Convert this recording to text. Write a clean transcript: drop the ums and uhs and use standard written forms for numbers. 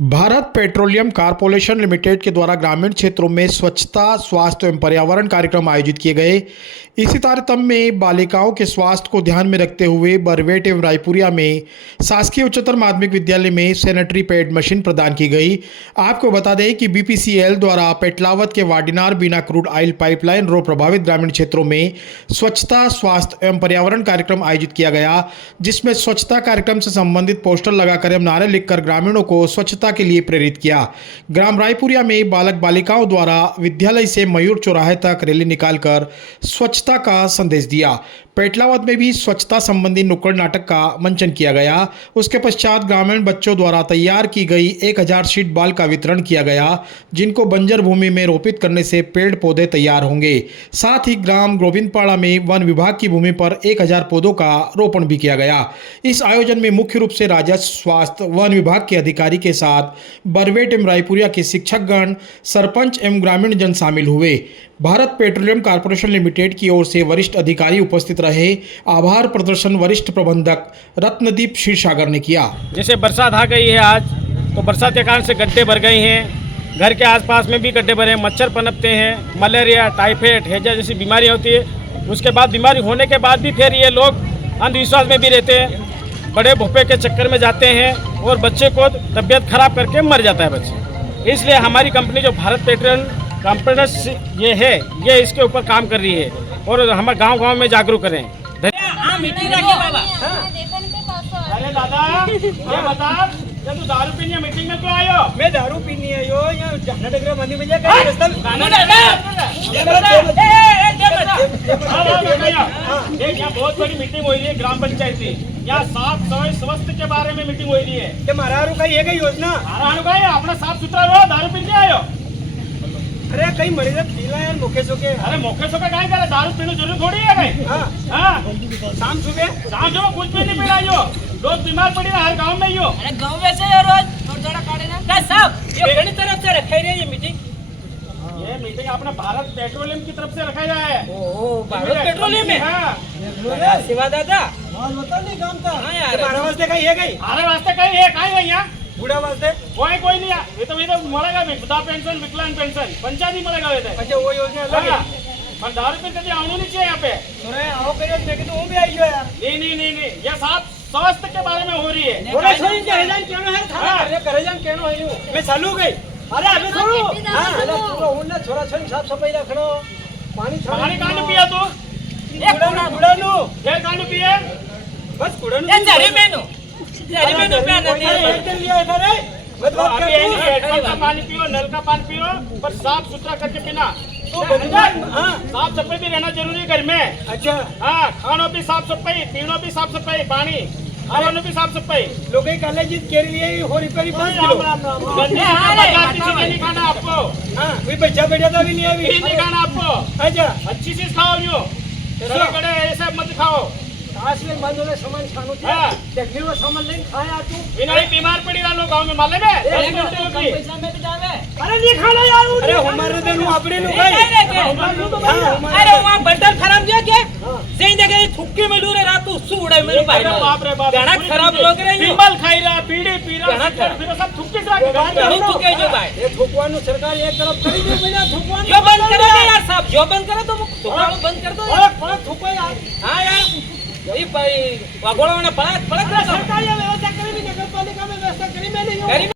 Bharat petroleum corporation limited के द्वारा ग्रामीण क्षेत्रों में स्वच्छता, स्वास्थ्य एवं पर्यावरण कार्यक्रम आयोजित किए गए। इसी तारतम्य में बालिकाओं के स्वास्थ्य को ध्यान में रखते हुए बरवेट एवं रायपुरिया में शासकीय उच्चतर माध्यमिक विद्यालय में सैनिटरी पैड मशीन प्रदान की गई। आपको बता दें कि बीपीसीएल द्वारा पेटलावत के वाडिनार बिना क्रूड ऑयल पाइपलाइन रो प्रभावित ग्रामीण क्षेत्रों में स्वच्छता, स्वास्थ्य एवं पर्यावरण कार्यक्रम आयोजित किया गया, जिसमें स्वच्छता कार्यक्रम से संबंधित पोस्टर लगाकर एवं नारे लिखकर ग्रामीणों को स्वच्छता के लिए प्रेरित किया। ग्राम रायपुरिया में बालक बालिकाओं द्वारा विद्यालय से मयूर चौराहे तक रैली निकालकर स्वच्छता का संदेश दिया। पेटलावत में भी स्वच्छता संबंधी नुक्कड़ नाटक का मंचन किया गया। उसके पश्चात ग्रामीण बच्चों द्वारा तैयार की गई 1000 शीट बाल का वितरण किया गया, जिनको बंजर भूमि में रोपित करने से पेड़ पौधे तैयार होंगे। साथ ही ग्राम गोविंदपाड़ा में वन विभाग की भूमि पर 1000 पौधों का रोपण भी किया गया। इस आयोजन में मुख्य रूप से राजस्व, स्वास्थ्य, वन विभाग के अधिकारी के साथ बरवेट एवं रायपुरिया के शिक्षकगण, सरपंच एवं ग्रामीण जन शामिल हुए। भारत पेट्रोलियम कॉर्पोरेशन लिमिटेड की ओर से वरिष्ठ अधिकारी उपस्थित रहे। आभार प्रदर्शन वरिष्ठ प्रबंधक रत्नदीप क्षीरसागर ने किया। जैसे बरसात आ गई है आज, तो बरसात के कारण से गड्ढे भर गए हैं। घर के आसपास में भी गड्ढे भरे हैं, मच्छर पनपते हैं, मलेरिया, टाइफाइड, हैजा जैसी बीमारियां होती है। उसके बाद बीमारी होने के बाद भी फिर ये लोग अंधविश्वास में भी रहते हैं, बड़े भोपे के चक्कर में जाते हैं और बच्चे को तबीयत खराब करके मर जाता है बच्चे। इसलिए हमारी कंपनी जो भारत पेट्रोलियम कंपनी ये है, ये इसके ऊपर काम कर रही है और हमारे गांव-गांव में जागरूक करें। अरे दादा, ये बता, जब तू दारू पीने मीटिंग में क्यों आयो? मैं दारू पीनी आयो, यहाँ जाननगर मंदिर में जाकर यहाँ बहुत बड़ी मीटिंग हो रही है ग्राम पंचायत की। यहाँ साफ सफाई स्वास्थ्य के बारे में मीटिंग हो रही है। कि महारारू का ये योजना अपना साफ सुथरा रहो, दारू पीने आयो। अरे कहीं मरीज पीला यार मौके सोके। अरे मौके सोके काय करे, दारू पीने जरूरी थोड़ी है भाई। हाँ शाम सुबह कुछ भी नहीं पी रहा हो, लोग बीमार पड़ी रहा हर गाँव में ही हो। अरे गाँव में से रोज थोड़ा काटे ना क्या सब ये घनी तरफ से रखाई रही है मीटिंग। ये मीटिंग अपना भारत पेट्रोलियम की तरफ से रखा जाए है। ओ भारत पेट्रोलियम में। हाँ शिवा दादा बता नहीं काम था। हाँ यार हमारे वास्ते कहीं है कहीं। अरे वास्ते कहीं है, कहीं है यहाँ बूढ़ा वास्ते कोई नहीं है। ये तो मरेगा वृद्धा पेंशन, विकलांग पेंशन, पंचायत ही मरेगा। अच्छा वो योजना अलग है। और दारू पे कभी आना नहीं चाहिए यहाँ पे। अरे आओ करिए, लेकिन वो भी आई हो यार। नहीं, ये साफ स्वास्थ्य के बारे में हो रही है। थोड़ा छोड़ी के हजान क्यों है था? अरे करजान क्यों है यू? मैं चालू गई। अरे अबे छोड़ो। हां अरे तू उन्ने छोरा छोरी साफ सफाई रखनो। पानी कान पिया तू? एक कूड़ा नो। ये कान पिए? बस कूड़ा नो। ये जरी मेनू पे ना दिया एक दिन लिया इधर है। मत बात कर तू। हेडपंप का पानी पियो, नल का पानी पियो, पर साफ सुथरा करके पीना। तो हां साफ सफाई भी रहना जरूरी है घर में। अच्छा हाँ, खानो भी साफ सफाई, पीनो भी साफ सफाई, पानी खानो भी साफ सफाई। लोग कॉलेज के लिए हो रिपेयरिंग 5 किलो गंदी चीजें नहीं खाना आपको। हां वही बच्चा बैठा था भी नहीं अभी नहीं खाना आपको। अच्छा अच्छी चीज खाओ, यो कड़े ऐसा मत खाओ। आज में बंद होने सामान खानो था। देखने वो सामान नहीं खाया तू। बिना ही बीमार पड़ी रहा लोग गांव में मालूम है। पैसा में भी जावे। अरे नहीं खाना यार। अरे हमारे देनु अपने नु भाई। अरे वहां बंडल खराब दिया क्या सही जगह थुक्के में लूरे रात उससे उड़ाई मेरे भाई। बाप रे बाप, गाना खराब लोग रहे हैं। बिम्बल खाई रहा, बीड़ी पी रहा, फिर सब थुक्के से गाड़ी थुके जो भाई। ये थुकवानो सरकार एक तरफ करी दे बिना थुकवानो। जो बंद करो ना यार साहब, जो बंद करो तो थुकवानो बंद कर दो। अरे थुको यार। हां यार यही भाई वागोड़ा में पड़ा सरकार ये व्यवस्था करी, नगर पालिका में व्यवस्था करी मैंने।